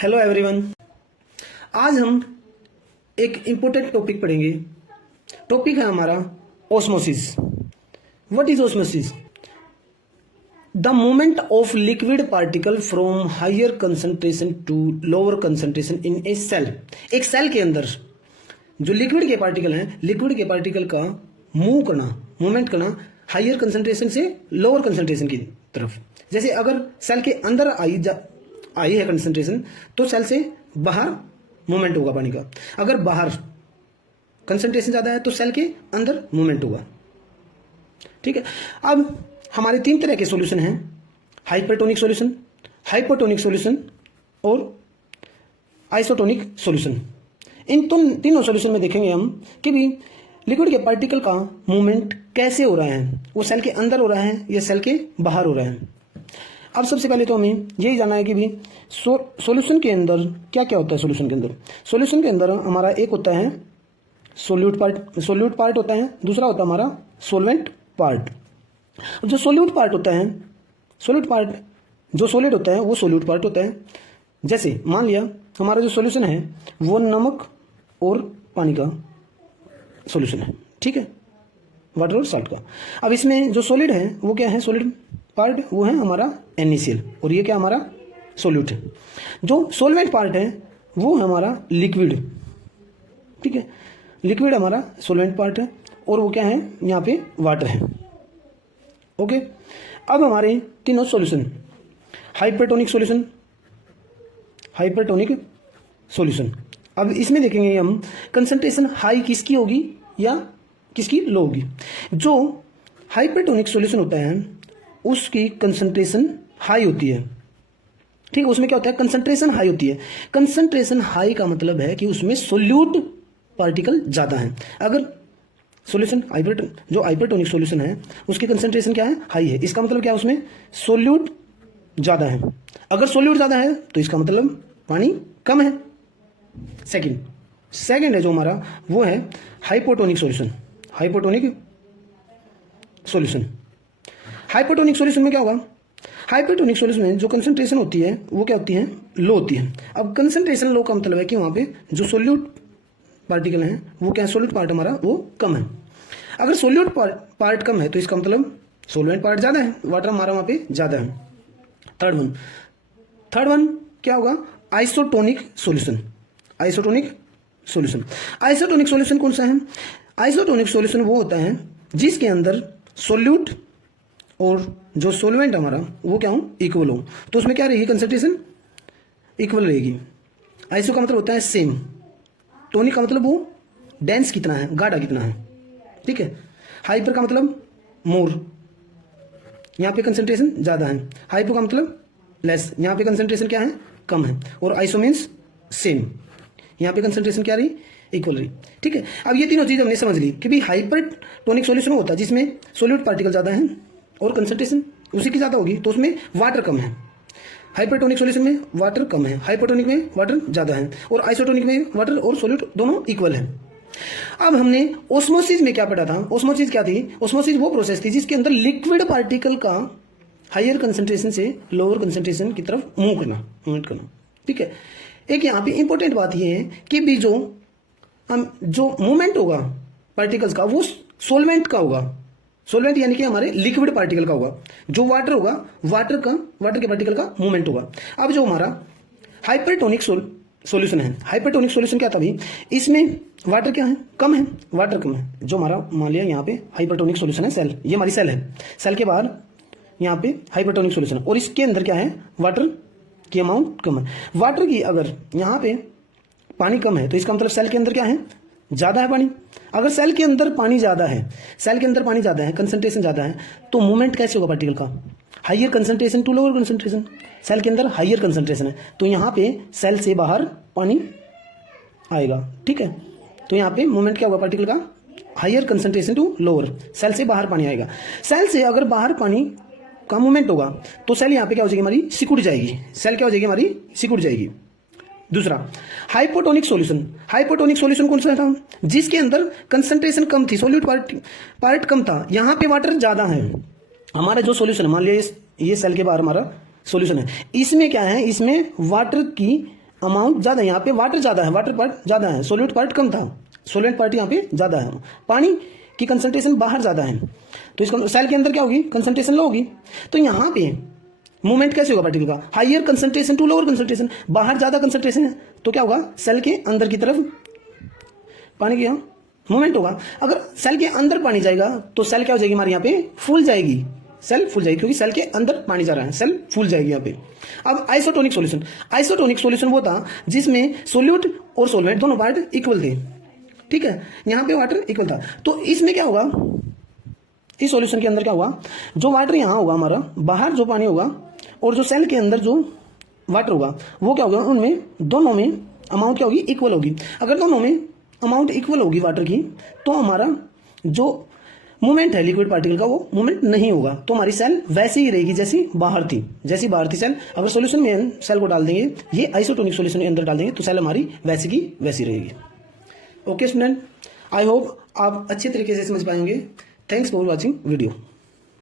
Hello everyone. आज हम एक इम्पोर्टेंट टॉपिक पढ़ेंगे। टॉपिक है हमारा osmosis. What is osmosis? The movement of liquid particle from higher concentration to lower concentration in a cell. एक cell के अंदर जो लिक्विड के पार्टिकल हैं, लिक्विड के पार्टिकल का मूव करना, मूवमेंट करना हायर कंसंट्रेशन से लोअर कंसंट्रेशन की तरफ। जैसे अगर सेल के अंदर आई है कंसंट्रेशन, तो सेल से बाहर मूवमेंट होगा पानी का। अगर बाहर कंसंट्रेशन ज्यादा है तो सेल के अंदर मूवमेंट होगा। ठीक है। अब हमारे तीन तरह के सॉल्यूशन हैं, हाइपरटोनिक सॉल्यूशन, हाइपोटोनिक सॉल्यूशन और आइसोटोनिक सॉल्यूशन। इन तीनों सॉल्यूशन में देखेंगे हम कि भी लिक्विड के पार्टिकल का मूवमेंट कैसे हो रहा है, वो सेल के अंदर हो रहा है या सेल के बाहर हो रहा है। अब सबसे पहले तो हमें यही जानना है कि भी सॉल्यूशन के अंदर क्या क्या होता है। सॉल्यूशन के अंदर हमारा एक होता है सोल्यूट पार्ट होता है, दूसरा होता है हमारा सोलवेंट पार्ट। जो सोल्यूट पार्ट होता है, जो सॉलिड होता है वो सोल्यूट पार्ट होता है। जैसे मान लिया हमारा जो सॉल्यूशन है वो नमक और पानी का सॉल्यूशन है, ठीक है, वाटर और साल्ट का। अब इसमें जो सॉलिड है वो क्या है, सॉलिड पार्ट वो है हमारा NaCl और ये क्या हमारा सोल्यूट है। जो सोलवेंट पार्ट है वो है हमारा लिक्विड, ठीक है, लिक्विड हमारा सोलवेंट पार्ट है और वो क्या है, यहाँ पे वाटर है। ओके। अब हमारे तीनों सॉल्यूशन, हाइपरटोनिक सॉल्यूशन। अब इसमें देखेंगे हम कंसंट्रेशन हाई किसकी होगी या किसकी लो होगी। जो हाइपरटोनिक सॉल्यूशन होता है उसकी कंसंट्रेशन हाई होती है, ठीक है। उसमें क्या होता है, कंसंट्रेशन हाई होती है। कंसंट्रेशन हाई का मतलब है कि उसमें सोल्यूट पार्टिकल ज्यादा है। अगर सॉल्यूशन जो हाइपरटोनिक सॉल्यूशन है उसकी कंसंट्रेशन क्या है, हाई है, इसका मतलब क्या है, उसमें सोल्यूट ज्यादा है। अगर सोल्यूट ज्यादा है तो इसका मतलब पानी कम है। सेकंड है जो हमारा वो है हाइपोटोनिक सॉल्यूशन। हाइपोटोनिक सॉल्यूशन में क्या होगा, हाइपोटोनिक सॉल्यूशन में जो कंसंट्रेशन होती है वो क्या होती है, लो होती है। अब कंसंट्रेशन लो का मतलब है कि वहां पे जो सोल्यूट पार्टिकल हैं वो क्या है, सोल्यूट पार्ट हमारा वो कम है। अगर सोल्यूट पार्ट कम है तो इसका मतलब सोलवेंट पार्ट ज्यादा है, वाटर हमारा वहां पे ज्यादा है। थर्ड वन क्या होगा, आइसोटोनिक सॉल्यूशन कौन सा है, आइसोटोनिक सॉल्यूशन वो होता है जिसके अंदर सोल्यूट और जो सोलवेंट हमारा वो क्या हो, इक्वल हो। तो उसमें क्या रहेगी, कंसंट्रेशन इक्वल रहेगी। आइसो का मतलब होता है सेम, टोनिक का मतलब वो डेंस कितना है, गाढ़ा कितना है, ठीक है। हाइपर का मतलब मोर, यहाँ पे कंसंट्रेशन ज्यादा है। हाइपो का मतलब लेस, यहाँ पे कंसंट्रेशन क्या है, कम है। और आइसो मीन्स सेम, यहाँ पे कंसंट्रेशन क्या रही, इक्वल रही, ठीक है। अब ये तीनों चीज हमने समझ ली कि भाई हाइपरटोनिक सॉल्यूशन होता है जिसमें सोल्यूट पार्टिकल ज्यादा है और कंसंट्रेशन उसी की ज्यादा होगी, तो उसमें वाटर कम है। हाइपरटोनिक सॉल्यूशन में वाटर कम है, हाइपोटोनिक में वाटर ज्यादा है, और आइसोटोनिक में वाटर और सोल्यूट दोनों इक्वल है। अब हमने ओस्मोसिस में क्या पढ़ा था, ओस्मोसिस क्या थी, ओस्मोसिस वो प्रोसेस थी जिसके अंदर लिक्विड पार्टिकल का हायर कंसंट्रेशन से लोअर कंसंट्रेशन की तरफ मूवमेंट करना, ठीक है। एक यहाँ पे इंपॉर्टेंट बात यह है कि भी जो मूवमेंट होगा पार्टिकल्स का वो सोलवेंट का होगा, सोलवेंट यानी कि हमारे लिक्विड पार्टिकल का होगा। जो वाटर होगा वाटर के पार्टिकल का मूवमेंट होगा। अब जो हमारा हाइपरटोनिक सॉल्यूशन है, हाइपरटोनिक सॉल्यूशन क्या था भाई, इसमें वाटर क्या है, कम है, वाटर कम है। जो हमारा मान लिया यहाँ पे हाइपरटोनिक सॉल्यूशन है, सेल, ये हमारी सेल है, सेल के बाहर यहाँ पे हाइपरटोनिक सॉल्यूशन है और इसके अंदर क्या है, वाटर की अमाउंट कम है। वाटर की अगर यहाँ पे पानी कम है तो इसका मतलब सेल के अंदर क्या है, ज्यादा है पानी। अगर सेल के अंदर पानी ज्यादा है, कंसंट्रेशन ज्यादा है, तो मूवमेंट कैसे होगा पार्टिकल का, higher concentration to lower concentration. Cell के अंदर हाइयर कंसंट्रेशन है तो यहाँ पे सेल से बाहर पानी आएगा, ठीक है। तो यहाँ पे मूवमेंट क्या होगा पार्टिकल का, higher concentration to lower, cell से बाहर पानी आएगा। सेल से अगर बाहर पानी का मूवमेंट होगा तो सेल यहाँ पे क्या हो जाएगी, हमारी सिकुड़ जाएगी, सेल क्या हो जाएगी, हमारी सिकुड़ जाएगी। दूसरा हाइपोटोनिक सॉल्यूशन कौन सा था, जिसके अंदर कंसंट्रेशन कम थी, सोल्यूट पार्ट कम था, यहाँ पे वाटर ज्यादा है। हमारा जो सॉल्यूशन मान लिया ये सेल के बाहर हमारा सॉल्यूशन है, इसमें क्या है, इसमें वाटर की अमाउंट ज़्यादा है, यहाँ पे वाटर ज़्यादा है, वाटर पार्ट ज़्यादा है, सोल्यूट पार्ट कम था, सोल्वेंट पार्ट यहाँ पे ज़्यादा है, पानी की कंसंट्रेशन बाहर ज़्यादा है, तो इसका सेल के अंदर क्या होगी, कंसंट्रेशन लो होगी। तो यहाँ पे मूवमेंट कैसे होगा पार्टिकल का, higher concentration to lower concentration, बाहर ज़्यादा कंसंट्रेशन है तो क्या होगा, सेल के अंदर की तरफ पानी की मूवमेंट होगा। अगर सेल के अंदर पानी जाएगा तो सेल क्या हो जाएगी हमारे यहाँ पे, फूल जाएगी, सेल फूल जाएगी, क्योंकि सेल के अंदर पानी जा रहा है, सेल फूल जाएगी यहाँ पे। अब आइसोटोनिक सॉल्यूशन, आइसोटोनिक सॉल्यूशन वो था जिसमें सोल्यूट और सोलवेंट दोनों पार्ट इक्वल थे, ठीक है, यहाँ पे वाटर इक्वल था। तो इसमें क्या होगा, इस सॉल्यूशन के अंदर क्या हुआ, जो वाटर यहाँ होगा हमारा, बाहर जो पानी होगा और जो सेल के अंदर जो वाटर होगा वो क्या होगा, उनमें दोनों में अमाउंट क्या होगी, इक्वल होगी। अगर दोनों में अमाउंट इक्वल होगी वाटर की तो हमारा जो मूवमेंट है लिक्विड पार्टिकल का वो मूवमेंट नहीं होगा, तो हमारी सेल वैसी ही रहेगी जैसी बाहर थी, जैसी बाहर थी सेल। अगर सॉल्यूशन में हम सेल को डाल देंगे, ये आइसोटोनिक सॉल्यूशन के अंदर डाल देंगे तो सेल हमारी वैसी की वैसी रहेगी। ओके स्टूडेंट, आई होप आप अच्छे तरीके से समझ पाएंगे। Thanks for watching video.